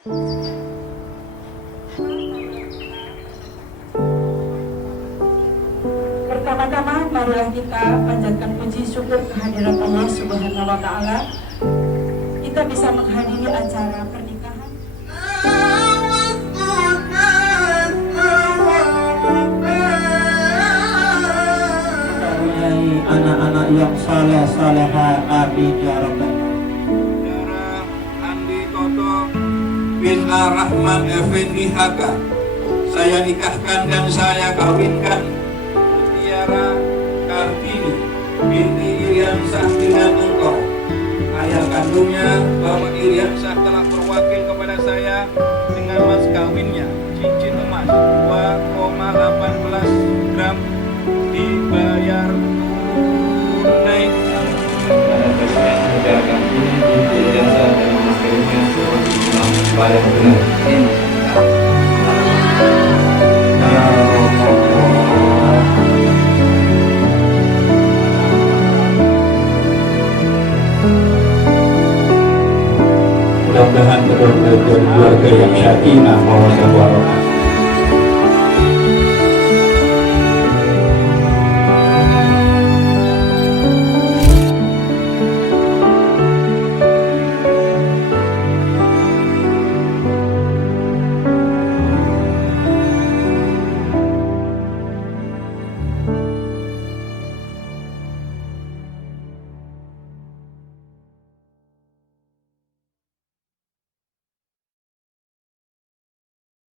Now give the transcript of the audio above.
Pertama-tama marilah kita panjatkan puji syukur kehadiran Allah Subhanahu wa Ta'ala. Kita bisa menghadiri acara pernikahan. Karuniai anak-anak yang saleh-saleha, amin ya rabbal alamin. Tiara Andi Toto bin Ar-Rahman Effendi Haka, saya nikahkan dan saya kawinkan Tiara Kartini binti Iriansah dengan engkau. Ayah kandungnya Bapak Iriansah telah berwakil kepada saya dengan mas kawinnya cincin emas 2,18 gram dibayar tunai. Pada presiden Tiara Kartini binti Iriansah dan mas kawinnya telah bayar tunai. Mudah-mudahan betul-betul keluarga yang sakinah mawaddah warahmah.